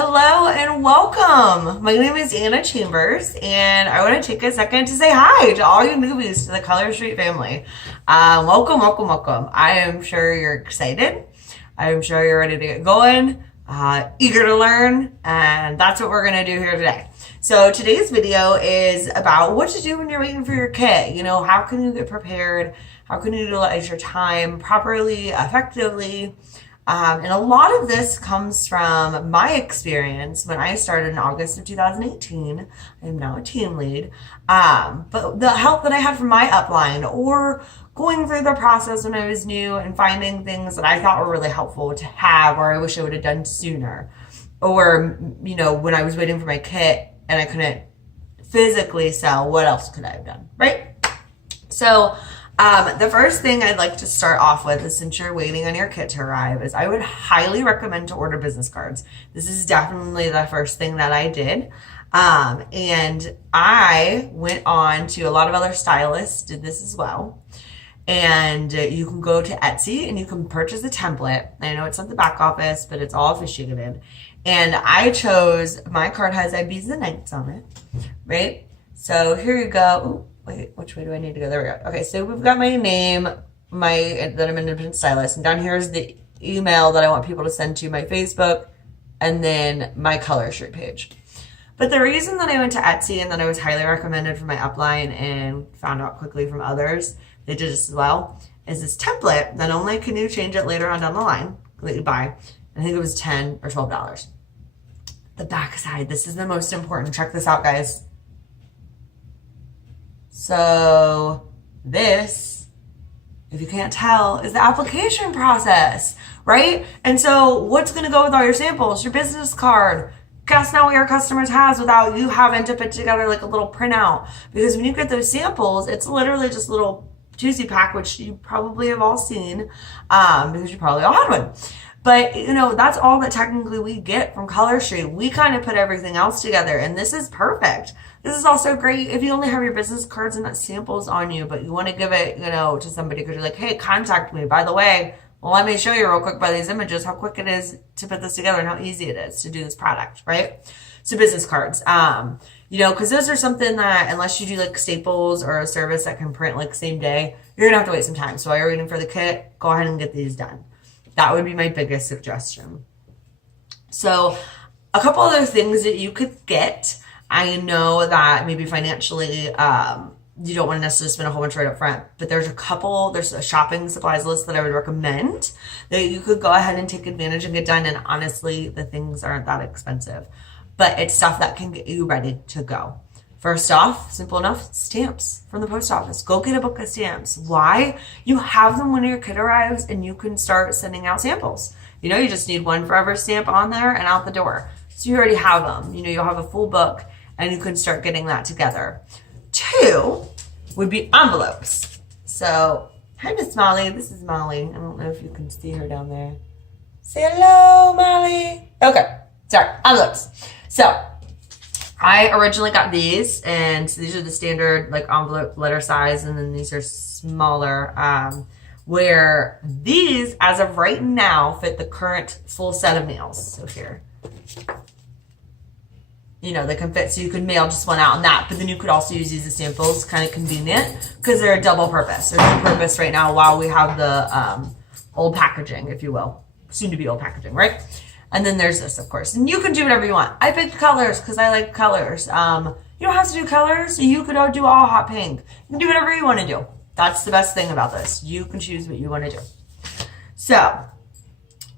Hello and welcome. My name is Anna Chambers, and I want to take a second to say hi to all you newbies to the Color Street family. Welcome, welcome, welcome. I am sure you're excited. I am sure you're ready to get going, eager to learn, and that's what we're going to do here today. So today's video is about what to do when you're waiting for your kit. You know, how can you get prepared? How can you utilize your time properly, effectively? And a lot of this comes from my experience when I started in August of 2018. I am now a team lead. But the help that I had from my upline, or going through the process when I was new and finding things that I thought were really helpful to have, or I wish I would have done sooner. Or, you know, when I was waiting for my kit and I couldn't physically sell, what else could I have done, right? So the first thing I'd like to start off with is, since you're waiting on your kit to arrive, is I would highly recommend to order business cards. This is definitely the first thing that I did. And I went on to a lot of other stylists, did this as well. And you can go to Etsy and you can purchase a template. I know it's at the back office, but it's all officiated. And I chose, my card has IBs and Knights on it, right? So here you go. Ooh. Wait, which way do I need to go? There we go. Okay, so we've got my name, that I'm an independent stylist, and down here is the email that I want people to send to, my Facebook, and then my Color Street page. But the reason that I went to Etsy and that I was highly recommended from my upline and found out quickly from others, they did this as well, is this template. Not only can you change it later on down the line that you buy, I think it was $10 or $12. The back side, this is the most important. Check this out, guys. So this, if you can't tell, is the application process, right? And so what's going to go with all your samples? Your business card. Guess not what your customers has without you having to put together like a little printout. Because when you get those samples, it's literally just a little juicy pack, which you probably have all seen, because you probably all had one. But, you know, that's all that technically we get from Color Street. We kind of put everything else together, and this is perfect. This is also great if you only have your business cards and not samples on you, but you want to give it, you know, to somebody because you're like, hey, contact me. By the way, well, let me show you real quick by these images how quick it is to put this together and how easy it is to do this product, right? So business cards, you know, because those are something that unless you do like Staples or a service that can print like same day, you're going to have to wait some time. So while you're waiting for the kit, go ahead and get these done. That would be my biggest suggestion. So a couple other things that you could get. I know that maybe financially you don't want to necessarily spend a whole bunch right up front, but there's a shopping supplies list that I would recommend that you could go ahead and take advantage and get done. And honestly, the things aren't that expensive, but it's stuff that can get you ready to go. First off, simple enough, stamps from the post office. Go get a book of stamps. Why? You have them when your kit arrives and you can start sending out samples. You know, you just need one forever stamp on there and out the door. So you already have them. You know, you'll have a full book and you can start getting that together. 2 would be envelopes. So, hi, Miss Molly. This is Molly. I don't know if you can see her down there. Say hello, Molly. Okay, sorry, envelopes. So, I originally got these, and so these are the standard like envelope letter size, and then these are smaller, where these, as of right now, fit the current full set of nails. So here, you know, they can fit, so you could mail just one out on that, but then you could also use these as samples, kind of convenient, because they're a double purpose. They're dual purpose right now while we have the old packaging, if you will, soon to be old packaging, right? And then there's this, of course. And you can do whatever you want. I picked colors because I like colors. You don't have to do colors. You could do all hot pink. You can do whatever you want to do. That's the best thing about this. You can choose what you want to do. So,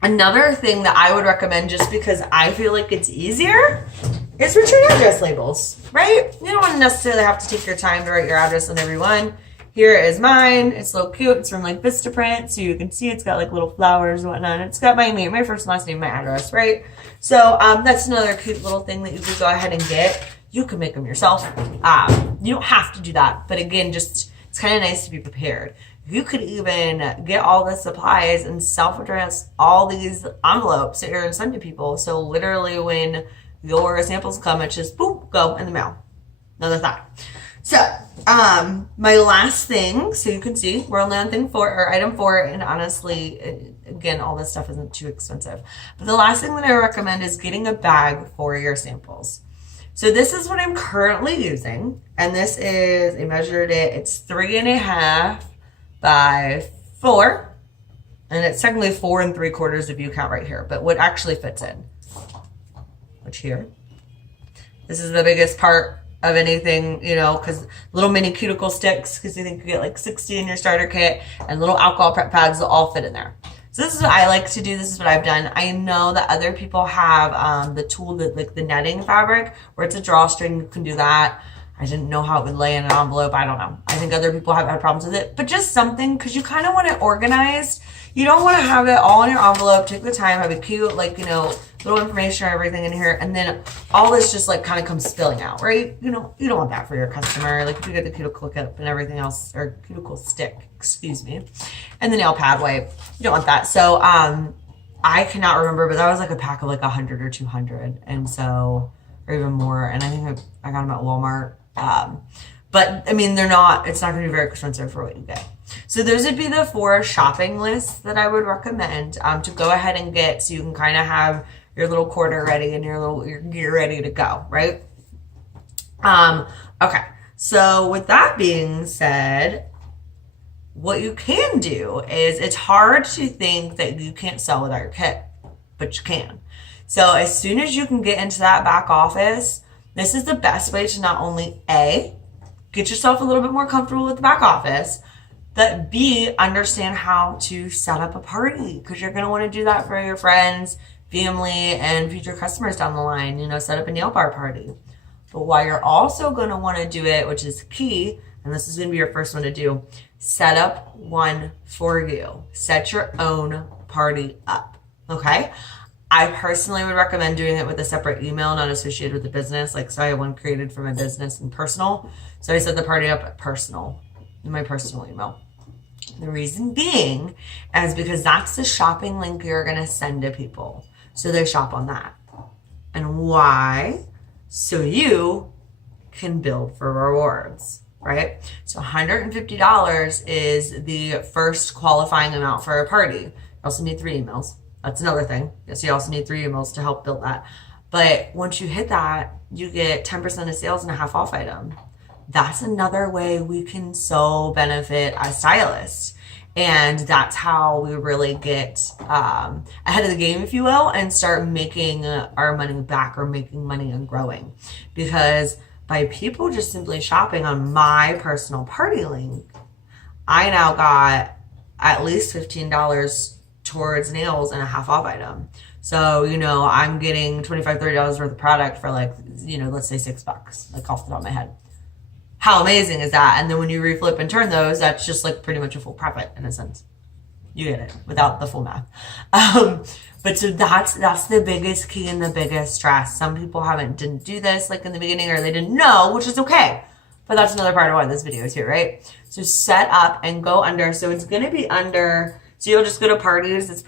another thing that I would recommend, just because I feel like it's easier, is return address labels, right? You don't want to necessarily have to take your time to write your address on every one. Here is mine. It's so cute. It's from like Vistaprint, so you can see it's got like little flowers and whatnot. It's got my name, my first and last name, my address, right? So that's another cute little thing that you could go ahead and get. You can make them yourself. You don't have to do that, but again, just it's kind of nice to be prepared. You could even get all the supplies and self-address all these envelopes that you're going to send to people. So literally when your samples come, it's just boom, go in the mail. Another thought. So My last thing, so you can see we're only on thing 4 or item 4, and honestly, again, all this stuff isn't too expensive. But the last thing that I recommend is getting a bag for your samples. So this is what I'm currently using, and this is, I measured it, it's 3.5 by 4, and it's technically 4 3/4 if you count right here, but what actually fits in, which here, this is the biggest part of anything, you know, because little mini cuticle sticks, because you think you get like 60 in your starter kit, and little alcohol prep pads will all fit in there. So this is what I like to do. This is what I've done. I know that other people have the tool that, like the netting fabric, where it's a drawstring. You can do that. I didn't know how it would lay in an envelope. I don't know. I think other people have had problems with it, but just something, because you kind of want it organized. You don't want to have it all in your envelope. Take the time, have it cute, like, you know, little information or everything in here, and then all this just like kind of comes spilling out, right? You know, you don't want that for your customer. Like if you get the cuticle clip and everything else, or cuticle stick, excuse me, and the nail pad wipe, you don't want that. So I cannot remember, but that was like a pack of like 100 or 200, and so, or even more. And I think I got them at Walmart. But I mean, it's not going to be very expensive for what you get. So those would be the 4 shopping lists that I would recommend to go ahead and get, so you can kind of have your little quarter ready and your gear ready to go, right? Okay. So with that being said, what you can do is, it's hard to think that you can't sell without your kit, but you can. So as soon as you can get into that back office, this is the best way to not only A, get yourself a little bit more comfortable with the back office, but B, understand how to set up a party, because you're going to want to do that for your friends, family, and future customers down the line. You know, set up a nail bar party. But while you're also going to want to do it, which is key, and this is going to be your first one to do, set up one for you. Set your own party up, okay? I personally would recommend doing it with a separate email, not associated with the business. Like, so I have one created for my business and personal. So I set the party up at personal, in my personal email. The reason being is because that's the shopping link you're going to send to people, so they shop on that. And why? So you can build for rewards, right? So $150 is the first qualifying amount for a party. You also need 3 emails. That's another thing. Yes, you also need 3 emails to help build that. But once you hit that, you get 10% of sales and a half off item. That's another way we can so benefit as stylists. And that's how we really get ahead of the game, if you will, and start making our money back, or making money and growing. Because by people just simply shopping on my personal party link, I now got at least $15 towards nails and a half off item. So, you know, I'm getting $25, $30 worth of product for, like, you know, let's say $6, like off the top of my head. How amazing is that? And then when you reflip and turn those, that's just like pretty much a full profit in a sense. You get it without the full math. But so that's the biggest key and the biggest stress. Some people didn't do this like in the beginning, or they didn't know, which is okay. But that's another part of why this video is here, right? So set up and go under. So it's going to be under. So you'll just go to parties. It's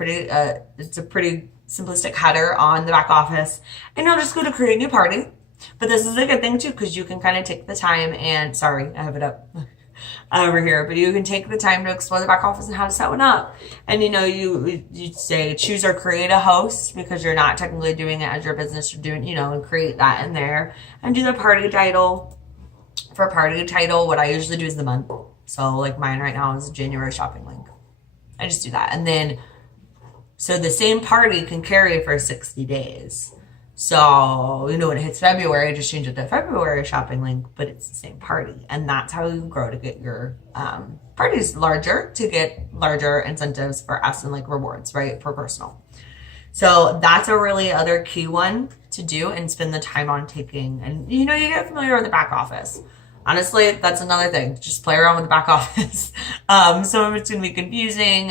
a pretty simplistic header on the back office, and you'll just go to create new party. But this is a good thing too, because you can kind of take the time and, sorry, I have it up over here, but you can take the time to explore the back office and how to set one up. And, you know, you say choose or create a host, because you're not technically doing it as your business. You're doing, you know, and create that in there, and do the party title. For party title, what I usually do is the month. So like mine right now is January shopping link. I just do that. And then, so the same party can carry for 60 days. So, you know, when it hits February, just change it to February shopping link, but it's the same party. And that's how you grow to get your parties larger, to get larger incentives for us and like rewards, right, for personal. So that's a really other key one to do and spend the time on taking. And, you know, you get familiar with the back office. Honestly, that's another thing. Just play around with the back office. Some of it's going to be confusing.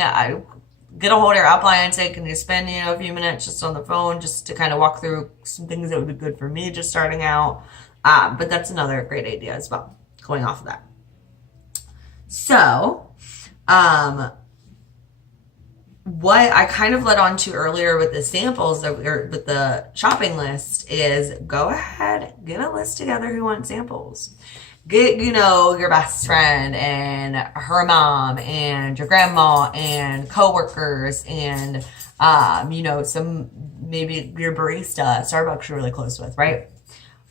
Get a hold of your upline and say, can you spend, you know, a few minutes just on the phone just to kind of walk through some things that would be good for me just starting out. But that's another great idea as well, going off of that. So, what I kind of led on to earlier with the samples, or with the shopping list, is go ahead, get a list together who wants samples. Get, your best friend and her mom and your grandma and coworkers and, some, maybe your barista at Starbucks you're really close with, right?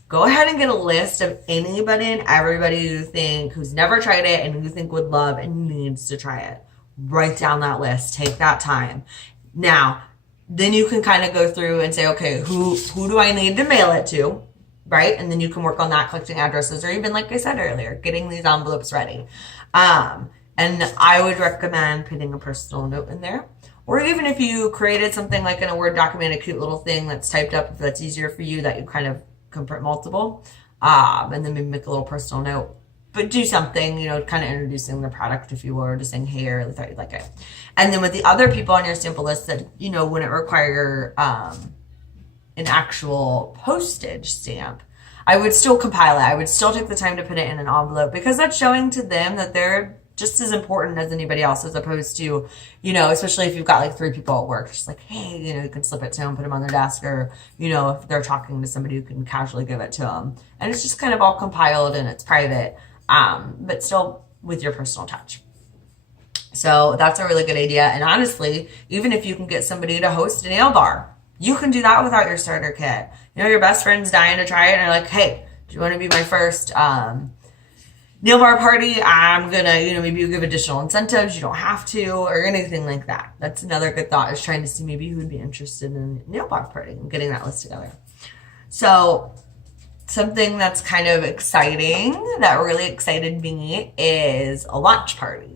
Go ahead and get a list of anybody and everybody you think who's never tried it and you think would love and needs to try it. Write down that list. Take that time. Now, then you can kind of go through and say, okay, who do I need to mail it to? Right? And then you can work on that, collecting addresses, or even, like I said earlier, getting these envelopes ready. And I would recommend putting a personal note in there. Or even if you created something like in a Word document, a cute little thing that's typed up, if that's easier for you, that you kind of can print multiple, and then maybe make a little personal note. But do something, kind of introducing the product, if you were, just saying, hey, I really thought you'd like it. And then with the other people on your sample list that, wouldn't require an actual postage stamp, I would still compile it. I would still take the time to put it in an envelope, because that's showing to them that they're just as important as anybody else, as opposed to, especially if you've got like 3 people at work, just like, hey, you can slip it to them, put them on their desk, or, if they're talking to somebody, you can casually give it to them. And it's just kind of all compiled and it's private, but still with your personal touch. So that's a really good idea. And honestly, even if you can get somebody to host a nail bar, you can do that without your starter kit. Your best friend's dying to try it and they're like, hey, do you want to be my first nail bar party? I'm gonna, maybe you give additional incentives, you don't have to, or anything like that. That's another good thought, is trying to see maybe who would be interested in a nail bar party and getting that list together. So something that's kind of exciting, that really excited me, is a launch party.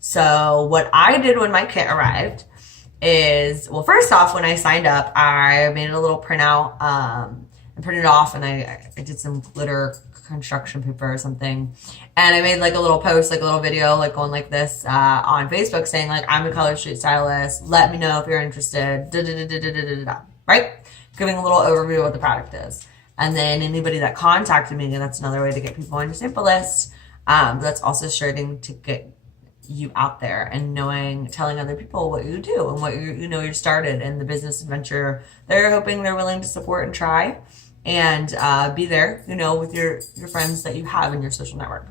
So what I did when my kit arrived is, well, first off, when I signed up, I made a little printout and printed it off, and I did some glitter construction paper or something, and I made like a little post, like a little video, like going like this on Facebook, saying like, I'm a Color Street stylist, let me know if you're interested, right? Giving a little overview of what the product is. And then anybody that contacted me, and that's another way to get people on your sample list, that's also starting to get you out there and telling other people what you do and what you started in the business adventure. They're hoping they're willing to support and try and be there, with your friends that you have in your social network.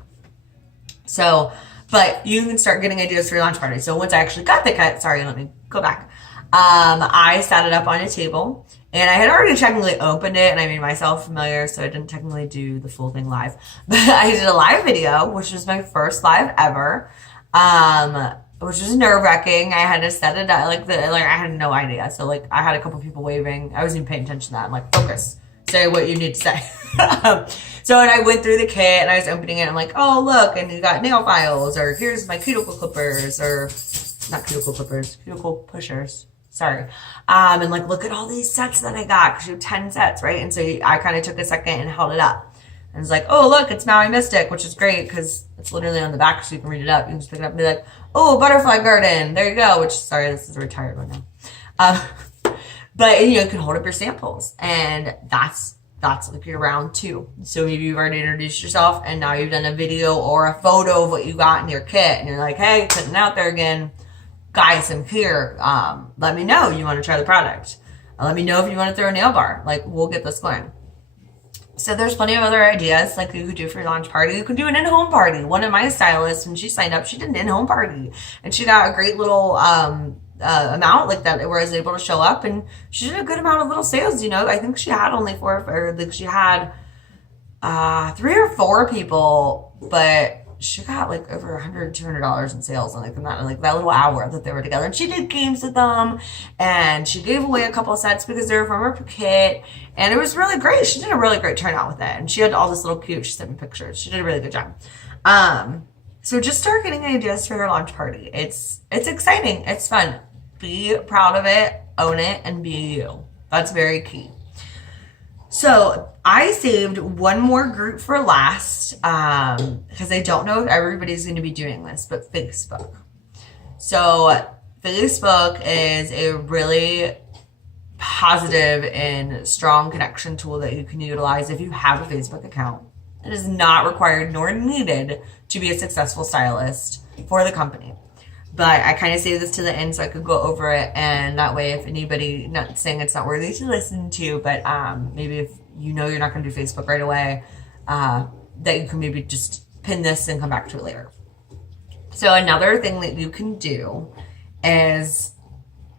So, but you can start getting ideas for your launch party. So once I actually got the kit, let me go back. I set it up on a table, and I had already technically opened it and I made myself familiar, so I didn't technically do the full thing live. But I did a live video, which was my first live ever, which was nerve-wracking. I had to set it up, I had no idea. So I had a couple people waving. I wasn't even paying attention to that. I'm like, focus. Say what you need to say. So, and I went through the kit and I was opening it. I'm like, oh, look, and you got nail files, or here's my cuticle clippers, or not cuticle clippers, cuticle pushers. Sorry. And look at all these sets that I got, because you have 10 sets, right? And so I kind of took a second and held it up. And it's like, oh, look, it's Maui Mystic, which is great because it's literally on the back, so you can read it up. You can just pick it up and be like, oh, Butterfly Garden. There you go. This is a retired one now. But you can hold up your samples, and that's like your round 2. So maybe you've already introduced yourself, and now you've done a video or a photo of what you got in your kit, and you're like, hey, putting it out there again, guys, I'm here. Let me know you want to try the product. Let me know if you want to throw a nail bar. We'll get this going. So there's plenty of other ideas you could do for your launch party. You could do an in-home party. One of my stylists, when she signed up, she did an in-home party, and she got a great little amount like that, where I was able to show up, and she did a good amount of little sales. I think she had only 3 or 4 people, but she got over $100, $200 in sales in that little hour that they were together. And she did games with them, and she gave away a couple of sets because they were from her kit, and it was really great. She did a really great turnout with it, and she had all this little cute. She sent me pictures. She did a really good job. So just start getting ideas for your launch party. It's exciting. It's fun. Be proud of it, own it, and be you. That's very key. So I saved one more group for last, because I don't know if everybody's going to be doing this, but Facebook. So Facebook is a really positive and strong connection tool that you can utilize if you have a Facebook account. It is not required nor needed to be a successful stylist for the company. But I kind of saved this to the end so I could go over it, and that way if anybody, not saying it's not worthy to listen to, but maybe if you're not going to do Facebook right away, that you can maybe just pin this and come back to it later. So another thing that you can do is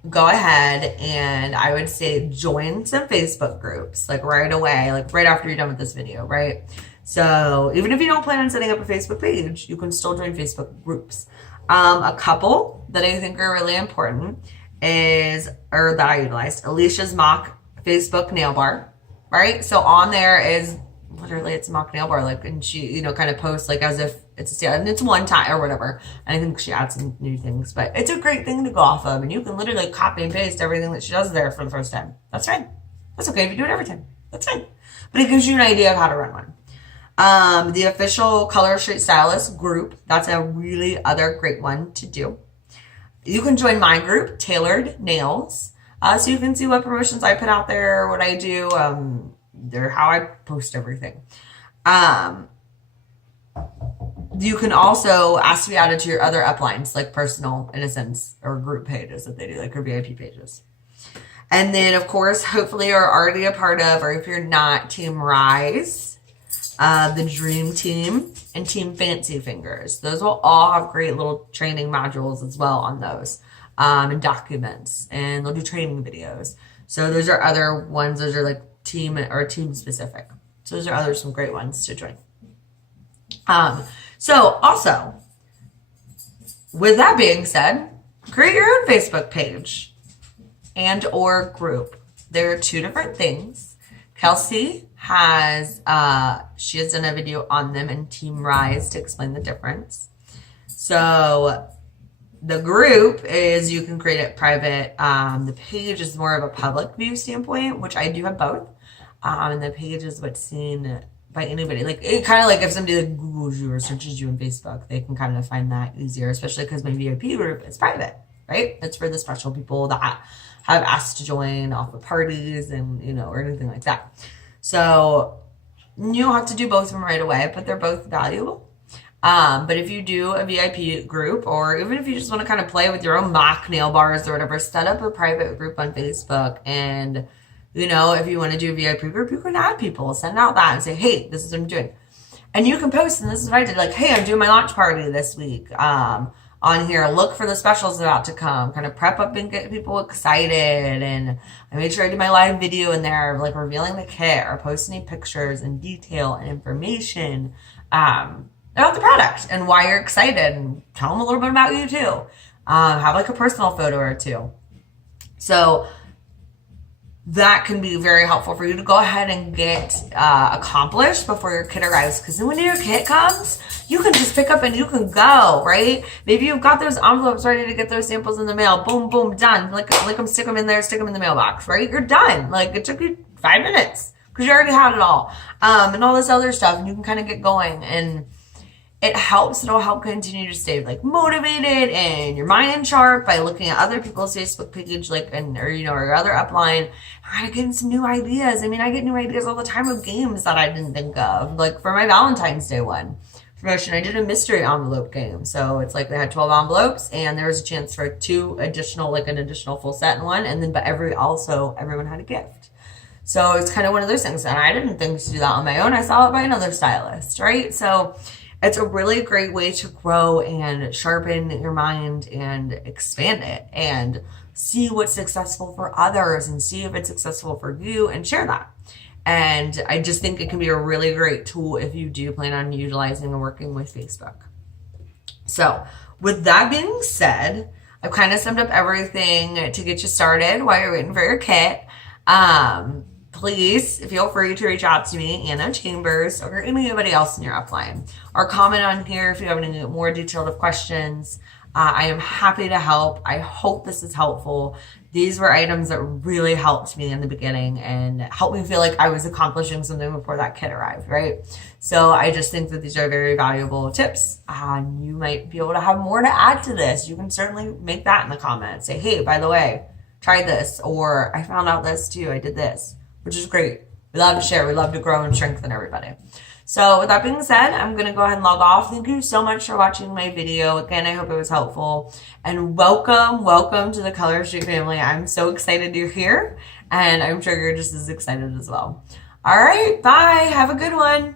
go ahead and I would say join some Facebook groups like right away, like right after you're done with this video, right? So even if you don't plan on setting up a Facebook page, you can still join Facebook groups. A couple that I think are really important or that I utilized, Alicia's mock Facebook nail bar, right? So on there is literally it's a mock nail bar, like, and she, kind of posts like as if it's a sale and it's one time or whatever. And I think she adds some new things, but it's a great thing to go off of. And you can literally copy and paste everything that she does there for the first time. That's fine. That's okay if you do it every time. That's fine. But it gives you an idea of how to run one. The official Color Street Stylist group, that's a really other great one to do. You can join my group, Tailored Nails, so you can see what promotions I put out there, what I do, how I post everything. You can also ask to be added to your other uplines, like personal, in a sense, or group pages that they do, like your VIP pages. And then, of course, hopefully you're already a part of, or if you're not, Team Rise, the Dream Team, and Team Fancy Fingers. Those will all have great little training modules as well on those, and documents, and they'll do training videos. So those are other ones. Those are like team specific. So those are some great ones to join. So also, with that being said, create your own Facebook page and or group. There are two different things. Kelsey has, she has done a video on them in Team Rise to explain the difference. So the group is, you can create it private. The page is more of a public view standpoint, which I do have both. And the page is what's seen by anybody. Like, it kind of like if somebody like Googles you or searches you on Facebook, they can kind of find that easier, especially because my VIP group is private, right? It's for the special people that have asked to join off of parties and, or anything like that. So you don't have to do both of them right away, but they're both valuable. But if you do a VIP group, or even if you just want to kind of play with your own mock nail bars or whatever, set up a private group on Facebook. And, if you want to do a VIP group, you can add people, send out that and say, hey, this is what I'm doing. And you can post, and this is what I did. Like, hey, I'm doing my launch party this week. On here, look for the specials about to come, kind of prep up and get people excited. And I made sure I did my live video in there, like revealing the kit or posting pictures and detail and information about the product and why you're excited, and tell them a little bit about you too. Have like a personal photo or two. So that can be very helpful for you to go ahead and get accomplished before your kit arrives. Because then when your kit comes, you can just pick up and you can go, right? Maybe you've got those envelopes ready to get those samples in the mail. Boom, boom, done. Lick them, stick them in there, stick them in the mailbox, right? You're done. Like, it took you 5 minutes because you already had it all. And all this other stuff, and you can kind of get going. And it'll help continue to stay like motivated and your mind sharp by looking at other people's Facebook page, like, or your other upline, kind of getting some new ideas. I mean, I get new ideas all the time of games that I didn't think of. Like for my Valentine's Day promotion, I did a mystery envelope game. So it's like they had 12 envelopes and there was a chance for an additional full set in one. And then, but everyone had a gift. So it's kind of one of those things. And I didn't think to do that on my own. I saw it by another stylist, right? So it's a really great way to grow and sharpen your mind and expand it and see what's successful for others and see if it's successful for you and share that. And I just think it can be a really great tool if you do plan on utilizing and working with Facebook. So with that being said, I've kind of summed up everything to get you started while you're waiting for your kit. Please feel free to reach out to me, Anna Chambers, or anybody else in your upline, or comment on here if you have any more detailed questions. I am happy to help. I hope this is helpful. These were items that really helped me in the beginning and helped me feel like I was accomplishing something before that kit arrived, right? So I just think that these are very valuable tips. You might be able to have more to add to this. You can certainly make that in the comments. Say, hey, by the way, try this, or I found out this too. I did this, which is great. We love to share. We love to grow and strengthen everybody. So with that being said, I'm going to go ahead and log off. Thank you so much for watching my video. Again, I hope it was helpful. And welcome to the Color Street family. I'm so excited you're here. And I'm sure you're just as excited as well. All right, bye. Have a good one.